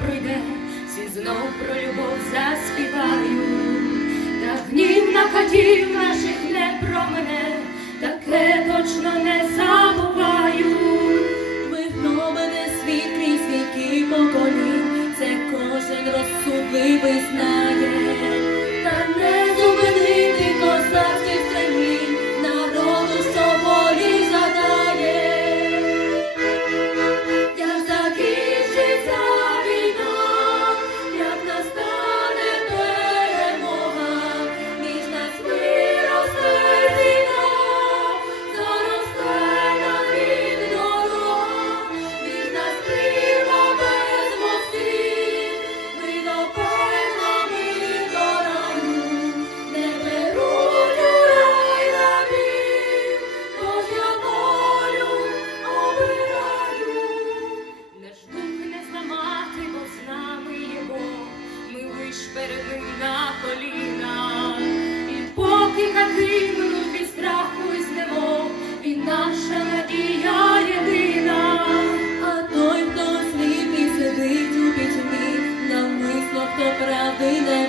пройде, всі знов про любов заспіваю, так гнів на катів наших не про мене, таке точно не забуваю. Вигномене світ крізь віки поколінь, це кожен розсудливий знає. перед на коліна, і поки хатину від страху і знемов, він наша надія єдина, а той, хто сліпий сидить у пітьмі, навмисно, хто правди не.